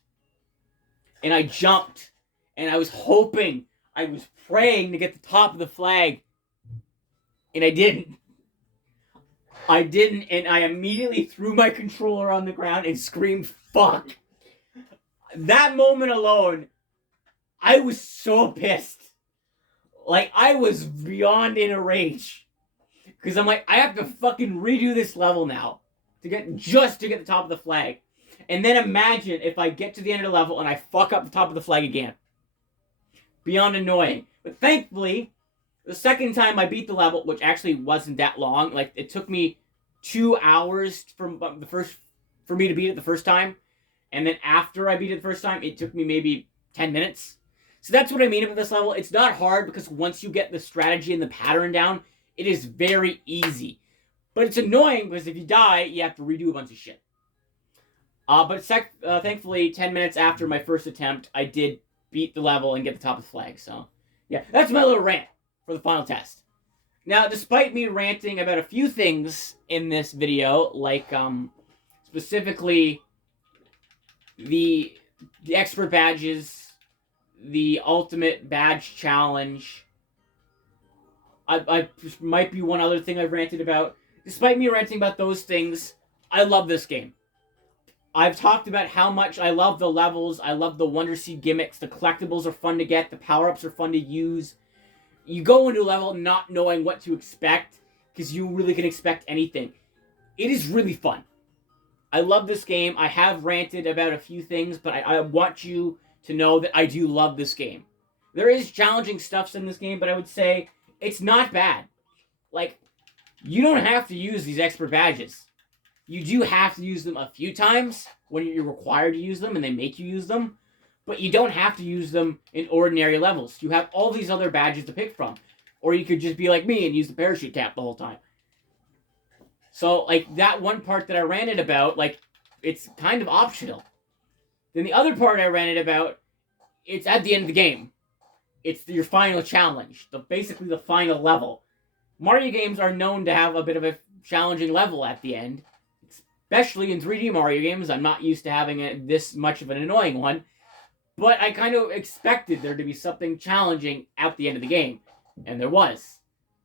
And I jumped, and I was hoping, I was praying to get the top of the flag. And I didn't. I didn't, and I immediately threw my controller on the ground and screamed, fuck. That moment alone, I was so pissed. Like, I was beyond in a rage. Because I'm like, I have to fucking redo this level now. To get the top of the flag. And then imagine if I get to the end of the level and I fuck up the top of the flag again. Beyond annoying. But thankfully, the second time I beat the level, which actually wasn't that long, like it took me 2 hours for me to beat it the first time, and then after I beat it the first time, it took me maybe 10 minutes. So that's what I mean about this level. It's not hard because once you get the strategy and the pattern down, it is very easy. But it's annoying because if you die, you have to redo a bunch of shit. But thankfully, 10 minutes after my first attempt, I did beat the level and get the top of the flag. So, yeah, that's my little rant for the final test. Now, despite me ranting about a few things in this video, like specifically the expert badges, the ultimate badge challenge, I might be one other thing I've ranted about. Despite me ranting about those things, I love this game. I've talked about how much I love the levels, I love the Wonder Seed gimmicks, the collectibles are fun to get, the power-ups are fun to use. You go into a level not knowing what to expect, because you really can expect anything. It is really fun. I love this game. I have ranted about a few things, but I want you to know that I do love this game. There is challenging stuff in this game, but I would say it's not bad. Like, you don't have to use these expert badges. You do have to use them a few times when you're required to use them and they make you use them, but you don't have to use them in ordinary levels. You have all these other badges to pick from. Or you could just be like me and use the parachute tap the whole time. So, like, that one part that I ranted about, like, it's kind of optional. Then the other part I ranted about, it's at the end of the game. It's your final challenge. Basically the final level. Mario games are known to have a bit of a challenging level at the end. Especially in 3D Mario games. I'm not used to having this much of an annoying one. But I kind of expected there to be something challenging at the end of the game. And there was.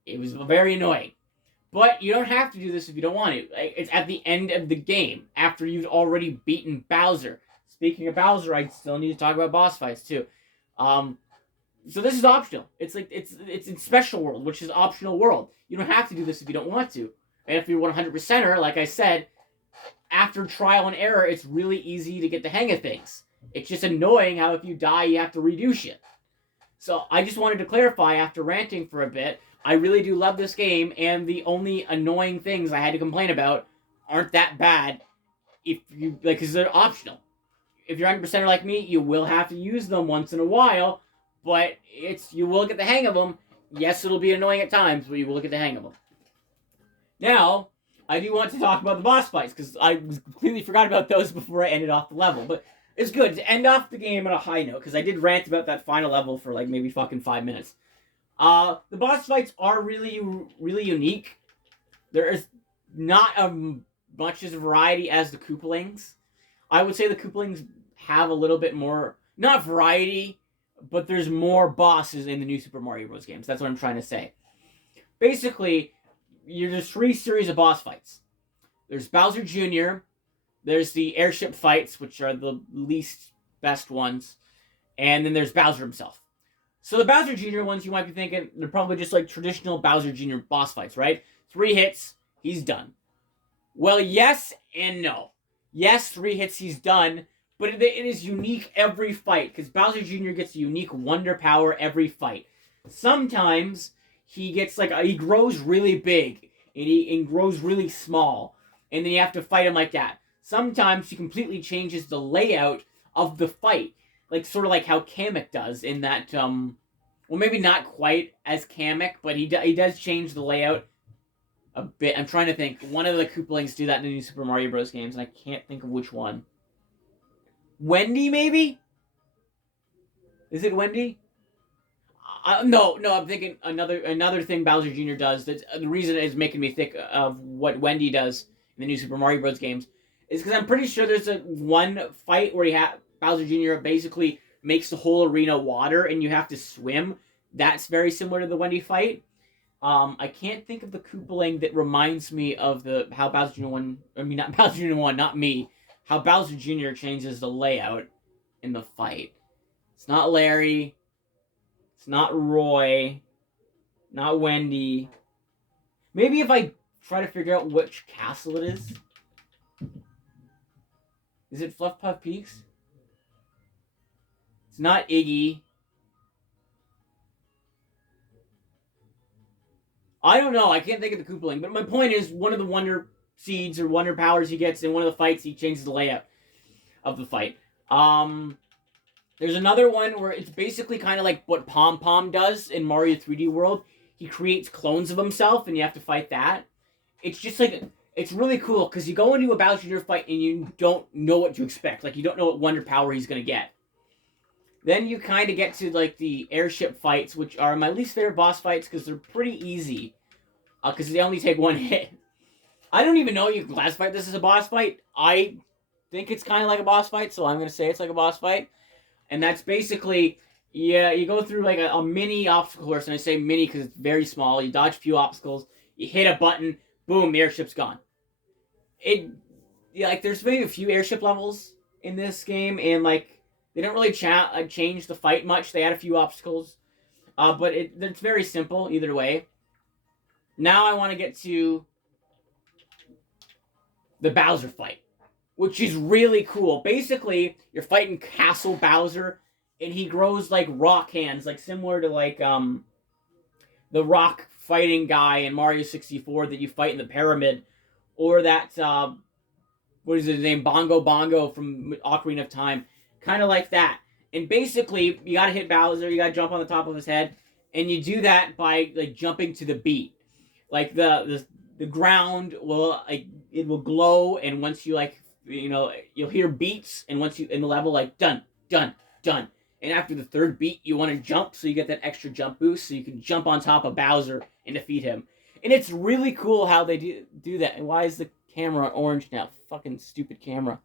It was very annoying. But you don't have to do this if you don't want to. It's at the end of the game. After you've already beaten Bowser. Speaking of Bowser, I still need to talk about boss fights too. So this is optional. It's like it's in Special World, which is optional world. You don't have to do this if you don't want to. And if you're 100%er, like I said, after trial and error, it's really easy to get the hang of things. It's just annoying how if you die, you have to redo shit. So I just wanted to clarify after ranting for a bit, I really do love this game, and the only annoying things I had to complain about aren't that bad if you, like, because they're optional. If you're 100%er like me, you will have to use them once in a while, but you will get the hang of them. Yes, it'll be annoying at times, but you will get the hang of them. Now, I do want to talk about the boss fights, because I completely forgot about those before I ended off the level, but it's good to end off the game on a high note, because I did rant about that final level for like maybe fucking 5 minutes. The boss fights are really, really unique. There is not much as a variety as the Koopalings. I would say the Koopalings have a little bit more, not variety, but there's more bosses in the new Super Mario Bros. Games. That's what I'm trying to say. Basically, there's 3 series of boss fights. There's Bowser Jr., there's the airship fights, which are the least best ones, and then there's Bowser himself. So the Bowser Jr. ones, you might be thinking, they're probably just like traditional Bowser Jr. boss fights, right? 3 hits, he's done. Well, yes and no. Yes, 3 hits, he's done, but it is unique every fight, because Bowser Jr. gets a unique wonder power every fight. Sometimes he gets like, he grows really big, and he grows really small, and then you have to fight him like that. Sometimes he completely changes the layout of the fight, like sort of like how Kamek does in that, well, maybe not quite as Kamek, but he does change the layout a bit. I'm trying to think. One of the Koopalings do that in the new Super Mario Bros. Games, and I can't think of which one. Wendy, maybe? Is it Wendy? No, I'm thinking another thing Bowser Jr. does. That's the reason it's making me think of what Wendy does in the new Super Mario Bros. Games is because I'm pretty sure there's one fight where Bowser Jr. basically makes the whole arena water and you have to swim. That's very similar to the Wendy fight. I can't think of the Koopaling that reminds me of how Bowser Jr. 1... I mean, not Bowser Jr. 1, not me. How Bowser Jr. changes the layout in the fight. It's not Larry. It's not Roy. Not Wendy. Maybe if I try to figure out which castle it is. Is it Fluff Puff Peaks? It's not Iggy. I don't know. I can't think of the Koopaling. But my point is, one of the Wonder Seeds or Wonder Powers he gets in one of the fights, he changes the layout of the fight. There's another one where it's basically kind of like what Pom Pom does in Mario 3D World. He creates clones of himself, and you have to fight that. It's just like, it's really cool, because you go into a Bowser Jr. fight, and you don't know what to expect. Like, you don't know what Wonder Power he's going to get. Then you kind of get to, like, the airship fights, which are my least favorite boss fights, because they're pretty easy. Because they only take one hit. I don't even know you can classify this as a boss fight. I think it's kind of like a boss fight, so I'm going to say it's like a boss fight. And that's basically, yeah, you go through like a mini obstacle course, and I say mini because it's very small. You dodge a few obstacles, you hit a button, boom, the airship's gone. Like, there's maybe a few airship levels in this game, and like, they don't really change the fight much. They add a few obstacles, but it's very simple either way. Now I want to get to the Bowser fight, which is really cool. Basically, you're fighting Castle Bowser, and he grows like rock hands, like similar to like the rock fighting guy in Mario 64 that you fight in the pyramid, or that what is his name, Bongo Bongo from Ocarina of Time, kind of like that. And basically, you gotta hit Bowser, you gotta jump on the top of his head, and you do that by like jumping to the beat. Like the ground will, like, it will glow, and once you like, you know, you'll hear beats, and once you in the level, like done, done, done. And after the third beat, you want to jump, so you get that extra jump boost, so you can jump on top of Bowser and defeat him. And it's really cool how they do that. And why is the camera orange now? Fucking stupid camera.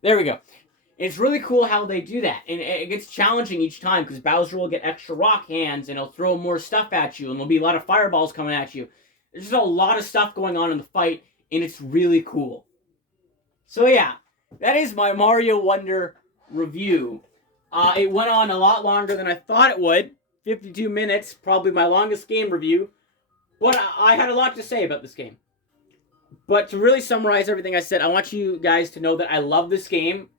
There we go. It's really cool how they do that. And it gets challenging each time, because Bowser will get extra rock hands, and he'll throw more stuff at you, and there'll be a lot of fireballs coming at you. There's just a lot of stuff going on in the fight, and it's really cool. So yeah, that is my Mario Wonder review. It went on a lot longer than I thought it would. 52 minutes, probably my longest game review. But I had a lot to say about this game. But to really summarize everything I said, I want you guys to know that I love this game.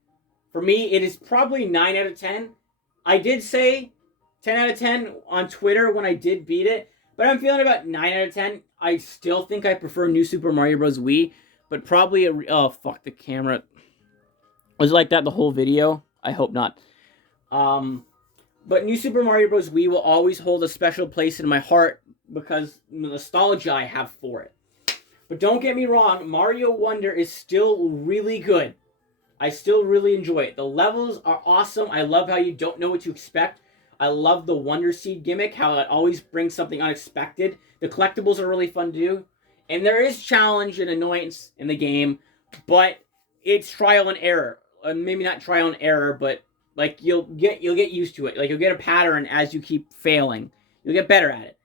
For me, it is probably 9 out of 10. I did say 10 out of 10 on Twitter when I did beat it, but I'm feeling about 9 out of 10. I still think I prefer New Super Mario Bros. Wii, but probably oh, fuck the camera. Was it like that the whole video? I hope not. But New Super Mario Bros. Wii will always hold a special place in my heart because the nostalgia I have for it. But don't get me wrong, Mario Wonder is still really good. I still really enjoy it. The levels are awesome. I love how you don't know what to expect. I love the Wonder Seed gimmick, how it always brings something unexpected. The collectibles are really fun to do. And there is challenge and annoyance in the game, but it's trial and error. Maybe not trial and error, but like you'll get used to it. Like you'll get a pattern as you keep failing. You'll get better at it.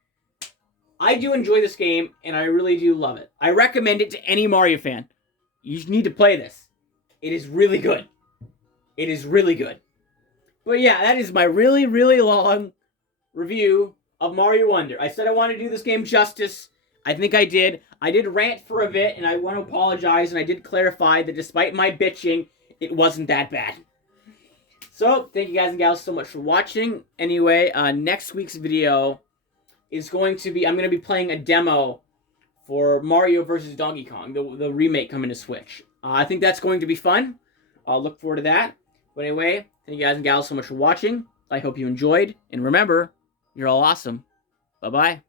I do enjoy this game, and I really do love it. I recommend it to any Mario fan. You need to play this. It is really good. It is really good. But yeah, that is my really, really long review of Mario Wonder. I said I wanted to do this game justice. I think I did. I did rant for a bit, and I want to apologize, and I did clarify that despite my bitching, it wasn't that bad. So, thank you guys and gals so much for watching. Anyway, next week's video is going to be, I'm going to be playing a demo for Mario vs. Donkey Kong, the remake coming to Switch. I think that's going to be fun. I'll look forward to that. But anyway, thank you guys and gals so much for watching. I hope you enjoyed. And remember, you're all awesome. Bye-bye.